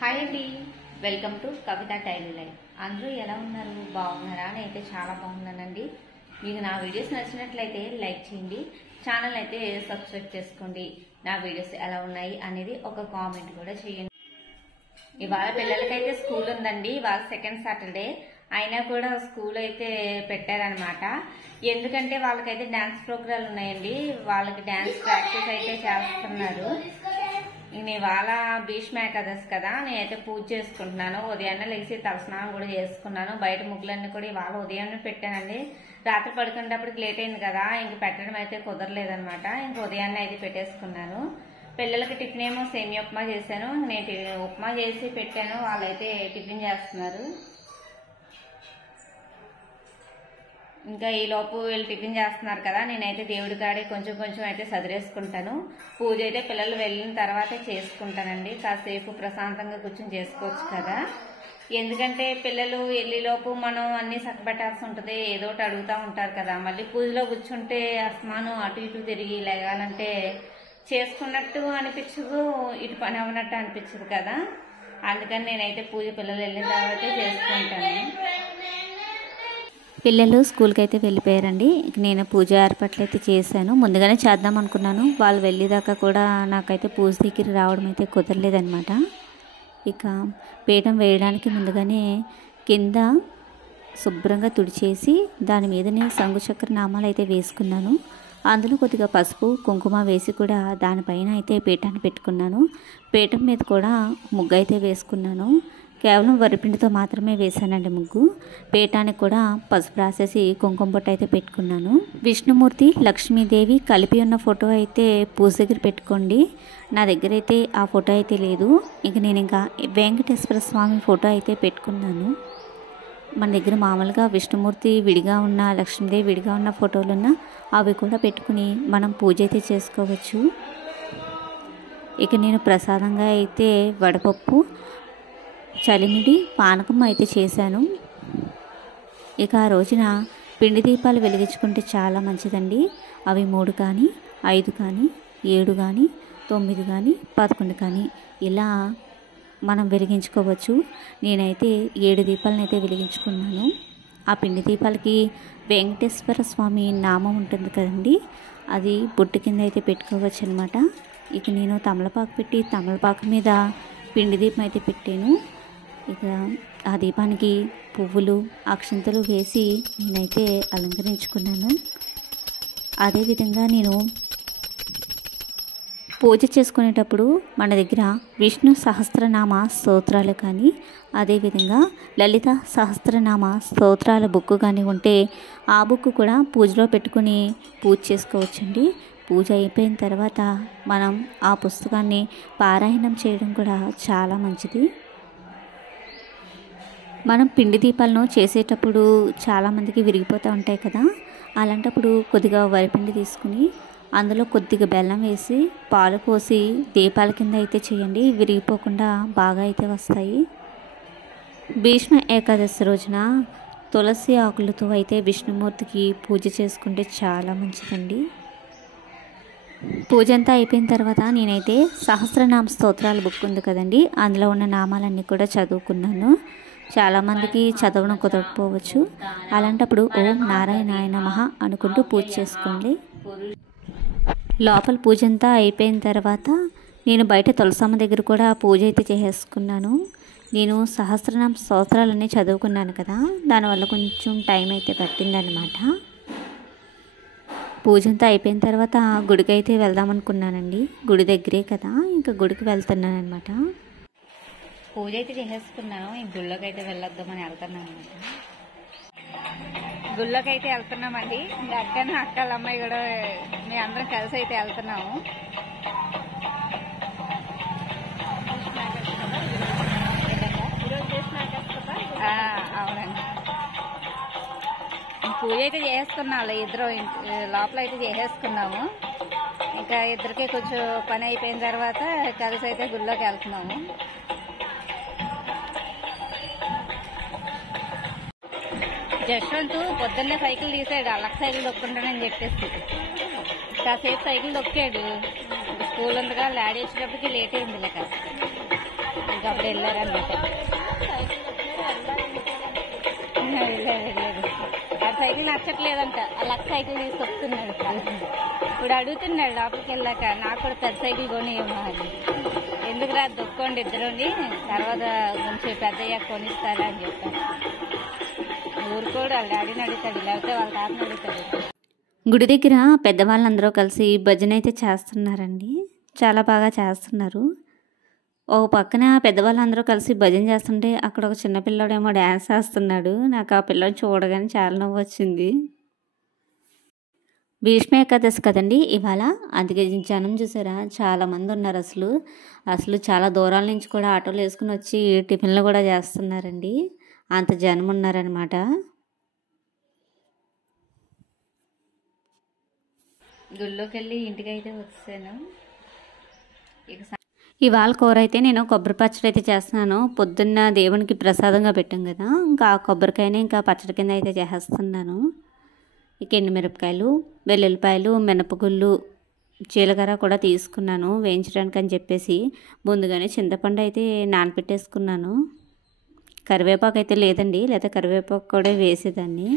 Hi అండి, welcome to Kavitha daily life. అందరూ ఎలా ఉన్నారు? బాగున్నారా? నేనైతే చాలా బాగున్నానండి. మీకు నా వీడియోస్ నచ్చినట్లయితే లైక్ చేయండి, ఛానల్ అయితే సబ్స్క్రైబ్ చేసుకోండి. నా వీడియోస్ ఎలా ఉన్నాయి అనేది ఒక కామెంట్ కూడా చేయండి. ఇవాళ పిల్లలకైతే స్కూల్ ఉందండి. ఇవాళ సెకండ్ సాటర్డే అయినా కూడా స్కూల్ అయితే పెట్టారనమాట. ఎందుకంటే వాళ్ళకైతే డాన్స్ ప్రోగ్రాలు ఉన్నాయండి. వాళ్ళకి డాన్స్ ప్రాక్టీస్ అయితే చేస్తున్నారు. నేను ఇవాళ భీష్మ ఏకాదశి కదా, నేనైతే పూజ చేసుకుంటున్నాను. ఉదయాన్నే లేచి తలస్నానం కూడా చేసుకున్నాను. బయట ముగ్గులన్నీ కూడా ఇవాళ ఉదయాన్నే పెట్టానండి. రాత్రి పడుకునేటప్పటికి లేట్ అయింది కదా, ఇంక పెట్టడం అయితే కుదరలేదనమాట. ఇంక ఉదయాన్నే అయితే పెట్టేసుకున్నాను. పిల్లలకి టిఫిన్ ఏమో సేమియా ఉప్మా చేశాను. నేను ఉప్మా చేసి పెట్టాను, వాళ్ళైతే టిఫిన్ చేస్తున్నారు. ఇంకా ఈ లోపు వీళ్ళు టిఫిన్ చేస్తున్నారు కదా, నేనైతే దేవుడి కాడే కొంచెం కొంచెం అయితే సదిరేసుకుంటాను. పూజ అయితే పిల్లలు వెళ్ళిన తర్వాతే చేసుకుంటానండి. కాసేపు ప్రశాంతంగా కూర్చొని చేసుకోవచ్చు కదా. ఎందుకంటే పిల్లలు వెళ్ళేలోపు మనం అన్ని చక్కబెట్టాల్సి ఉంటుంది. ఏదో ఒకటి అడుగుతూ ఉంటారు కదా. మళ్ళీ పూజలో కూర్చుంటే అస్మానం అటు ఇటు తిరిగి లేగాలంటే చేసుకున్నట్టు అనిపించదు, ఇటు పని అవ్వనట్టు అనిపించదు కదా. అందుకని నేనైతే పూజ పిల్లలు వెళ్ళిన తర్వాతే చేసుకుంటాను. పిల్లలు స్కూల్కి అయితే వెళ్ళిపోయారండి. నేను పూజ ఏర్పాట్లు అయితే చేశాను. ముందుగానే చేద్దాం అనుకున్నాను. వాళ్ళు వెళ్ళేదాకా కూడా నాకైతే పూజ దగ్గర రావడం అయితే కుదరలేదనమాట. ఇక పీఠం వేయడానికి ముందుగానే కింద శుభ్రంగా తుడిచేసి దాని మీదనే శంకుచక్ర నామాలు అయితే వేసుకున్నాను. అందులో కొద్దిగా పసుపు కుంకుమ వేసి కూడా దానిపైన అయితే పీఠాన్ని పెట్టుకున్నాను. పీఠం మీద కూడా ముగ్గు అయితే వేసుకున్నాను. కేవలం వరిపిండితో మాత్రమే వేసానండి ముగ్గు. పీఠానికి కూడా పసుపు రాసేసి కుంకుమ బొట్టు అయితే పెట్టుకున్నాను. విష్ణుమూర్తి లక్ష్మీదేవి కలిపి ఉన్న ఫోటో అయితే పూజ దగ్గర పెట్టుకోండి. నా దగ్గర అయితే ఆ ఫోటో అయితే లేదు. ఇక నేను ఇంకా వెంకటేశ్వర స్వామి ఫోటో అయితే పెట్టుకున్నాను. మన దగ్గర మామూలుగా విష్ణుమూర్తి విడిగా ఉన్న లక్ష్మీదేవి విడిగా ఉన్న ఫోటోలు ఉన్న అవి కూడా పెట్టుకుని మనం పూజ అయితే చేసుకోవచ్చు. ఇక నేను ప్రసాదంగా అయితే వడపప్పు చలిమిడి పానకం అయితే చేశాను. ఇక ఆ రోజున పిండి దీపాలు వెలిగించుకుంటే చాలా మంచిదండి. అవి 3 కానీ 5 కానీ 7 కానీ 9 కానీ 11 కానీ ఇలా మనం వెలిగించుకోవచ్చు. నేనైతే 7 దీపాలను అయితే వెలిగించుకున్నాను. ఆ పిండి దీపాలకి వెంకటేశ్వర స్వామి నామం ఉంటుంది కదండి, అది బొట్టు కింద అయితే పెట్టుకోవచ్చు అనమాట. ఇక నేను తమలపాకు పెట్టి తమలపాకు మీద పిండి దీపం అయితే పెట్టాను. ఇక ఆ దీపానికి పువ్వులు అక్షంతలు వేసి నేనైతే అలంకరించుకున్నాను. అదేవిధంగా నేను పూజ చేసుకునేటప్పుడు మన దగ్గర విష్ణు సహస్రనామ స్తోత్రాలు కానీ అదేవిధంగా లలిత సహస్రనామ స్తోత్రాల బుక్ కానీ ఉంటే ఆ బుక్ కూడా పూజలో పెట్టుకుని పూజ చేసుకోవచ్చండి. పూజ అయిపోయిన తర్వాత మనం ఆ పుస్తకాన్ని పారాయణం చేయడం కూడా చాలా మంచిది. మనం పిండి దీపాలను చేసేటప్పుడు చాలామందికి విరిగిపోతూ ఉంటాయి కదా. అలాంటప్పుడు కొద్దిగా వరిపిండి తీసుకుని అందులో కొద్దిగా బెల్లం వేసి పాలు పోసి దీపాల కింద అయితే చేయండి. విరిగిపోకుండా బాగా అయితే వస్తాయి. భీష్మ ఏకాదశి రోజున తులసి ఆకులతో అయితే విష్ణుమూర్తికి పూజ చేసుకుంటే చాలా మంచిదండి. పూజ అంతా అయిపోయిన తర్వాత నేనైతే సహస్రనామ స్తోత్రాల బుక్ ఉంది కదండి, అందులో ఉన్న నామాలన్నీ కూడా చదువుకున్నాను. చాలామందికి చదవడం కుదరకపోవచ్చు. అలాంటప్పుడు ఓం నారాయణాయ నమః అనుకుంటూ పూజ చేసుకోండి. లోపల పూజ అంతా అయిపోయిన తర్వాత నేను బయట తులసమ్మ దగ్గర కూడా పూజ అయితే చేసేసుకున్నాను. నేను సహస్రనామ స్తోత్రాలన్నీ చదువుకున్నాను కదా, దానివల్ల కొంచెం టైం అయితే పట్టిందనమాట. పూజ అంతా అయిపోయిన తర్వాత గుడికి అయితే వెళ్దాం అనుకున్నానండి. గుడి దగ్గరే కదా, ఇంకా గుడికి వెళ్తున్నాను అనమాట. పూజ అయితే చేసేసుకున్నాను. ఈ గుళ్ళోకి అయితే వెళ్ళొద్దామని వెళ్తున్నాను అనమాట. గుళ్ళోకి అయితే వెళ్తున్నామండి. అక్కన అక్కల అమ్మాయి కూడా మేము అందరం కలిసి అయితే వెళ్తున్నాము. అవునండి, పూజ అయితే చేసేసుకున్నాము. ఇద్దరు లోపల అయితే చేసేసుకున్నాము. ఇంకా ఇద్దరికి కొంచెం పని అయిపోయిన తర్వాత కలిసి అయితే గుళ్ళోకి వెళ్తున్నాము. జశ్వంత్ పొద్దున్నే సైకిల్ తీసాడు. అల్లకి సైకిల్ దొక్కుంటానని చెప్పేసి కాసేపు సైకిల్ దొక్కాడు. స్కూల్ ఉందిగా డాడీ వచ్చేటప్పటికి లేట్ అయింది. లేక ఇంకా అప్పుడు వెళ్ళారన్నమాట. వెళ్ళలేదు. ఆ సైకిల్ నచ్చట్లేదంట, ఆ లక్ష సైకిల్ తీసుకొస్తున్నాడు. ఇప్పుడు అడుగుతున్నాడు లోపలికి వెళ్ళాక, నాకు కూడా పెద్ద సైకిల్ కొనియమ్మా అని. ఎందుకురా దొక్కోండి ఇద్దరుని, తర్వాత కొంచెం పెద్ద అయ్యాక కొనిస్తారా అని చెప్పాను. ఊరుకోడు, వాళ్ళ డాడీని అడుగుతాడు, లేకపోతే వాళ్ళ తాతని అడుగుతాడు. గుడి దగ్గర పెద్దవాళ్ళందరూ కలిసి భజన అయితే చేస్తున్నారండి. చాలా బాగా చేస్తున్నారు. ఒక పక్కన పెద్దవాళ్ళందరూ కలిసి భజన చేస్తుంటే అక్కడ ఒక చిన్న పిల్లోడేమో డ్యాన్స్ చేస్తున్నాడు. నాకు ఆ పిల్లని చూడగానే చాలా నవ్వు వచ్చింది. భీష్మ ఏకాదశి కదండి ఇవాళ, అందుకే జనం చూసారా చాలామంది ఉన్నారు. అసలు చాలా దూరాల నుంచి కూడా ఆటోలు వేసుకుని వచ్చి టిఫిన్లు కూడా చేస్తున్నారండి. అంత జనం ఉన్నారనమాట. గుళ్ళోకి వెళ్ళి ఇంటికి అయితే వచ్చాను. ఇవాళ కూర అయితే నేను కొబ్బరి పచ్చడి అయితే చేస్తున్నాను. పొద్దున్న దేవునికి ప్రసాదంగా పెట్టాం కదా, ఇంకా ఆ కొబ్బరికాయనే ఇంకా పచ్చడి కింద అయితే చేస్తున్నాను. ఇక ఎండుమిరపకాయలు, వెల్లుల్లిపాయలు, మినపగుళ్ళు, జీలకర్ర కూడా తీసుకున్నాను వేయించడానికి అని చెప్పేసి. ముందుగానే చింతపండు అయితే నానపెట్టేసుకున్నాను. కరివేపాకు అయితే లేదండి, లేదా కరివేపాకు కూడా వేసేదాన్ని.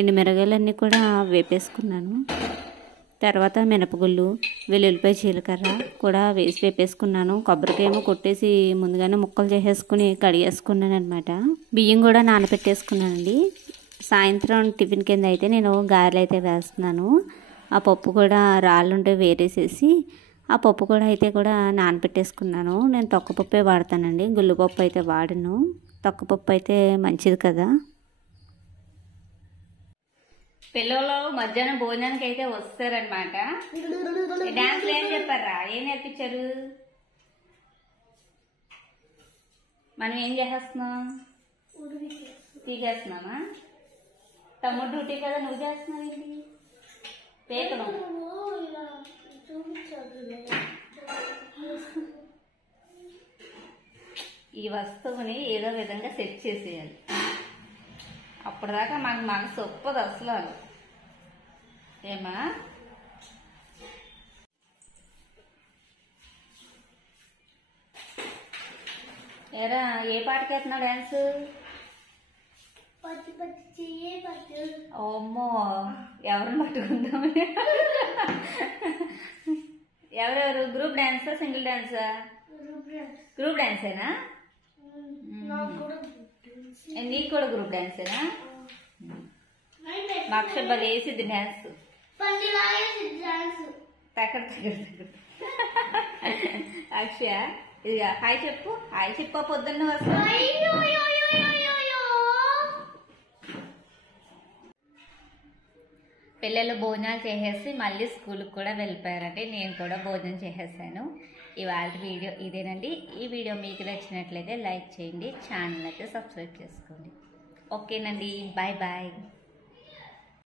ఎండుమిరగాయలన్నీ కూడా వేపేసుకున్నాను. తర్వాత మినపగుళ్ళు, వెల్లుల్లిపాయ, జీలకర్ర కూడా వేసి వేపేసుకున్నాను. కొబ్బరికాయేమో కొట్టేసి ముందుగానే ముక్కలు చేసేసుకుని కడిగేసుకున్నాను అనమాట. బియ్యం కూడా నానబెట్టేసుకున్నానండి. సాయంత్రం టిఫిన్ కింద అయితే నేను గారెలు అయితే వేస్తున్నాను. ఆ పప్పు కూడా రాళ్ళుంటే వేరేసేసి ఆ పప్పు కూడా నానబెట్టేసుకున్నాను. నేను తొక్కపప్పే వాడతానండి, గుళ్ళుపప్పు అయితే వాడను. తొక్కపప్పు అయితే మంచిది కదా. పిల్లలు మధ్యాహ్నం భోజనానికి అయితే వస్తారనమాట. డాన్స్లు ఏం చెప్పారా, ఏం నేర్పించారు? మనం ఏం చేస్తున్నాం? తీసేస్తున్నామా? తమ్ముడు డ్యూటీ కదా, నువ్వు చేస్తున్నావు ఏంటి? పేకను ఈ వస్తువుని ఏదో విధంగా సెట్ చేసేయాలి. అప్పటిదాకా మనకు మనసు ఒప్పదు అసలు. ఏమా ఏరా, ఏ పాటకి వేస్తున్నావు డాన్స్? అమ్మో, ఎవరిని పట్టుకుందామని. ఎవరెవరు? గ్రూప్ డాన్సా, సింగిల్ డాన్సా? గ్రూప్ డాన్సేనా? నీకు కూడా గ్రూప్ డాన్సేనా? మా అక్షర్ బాగా వేసిద్ది డాన్స్. అక్షయ ఇదిగా హాయ్ చెప్పు. హాయ్ చెప్పు, పొద్దున్న వస్తా. పిల్లలు భోజనాలు చేసేసి మళ్ళీ స్కూల్కి కూడా వెళ్ళిపోయారండి. నేను కూడా భోజనం చేసేసాను. ఇవాళ వీడియో ఇదేనండి. ఈ వీడియో మీకు నచ్చినట్లయితే లైక్ చేయండి, ఛానల్ అయితే సబ్స్క్రైబ్ చేసుకోండి. ఓకేనండి, బాయ్ బాయ్.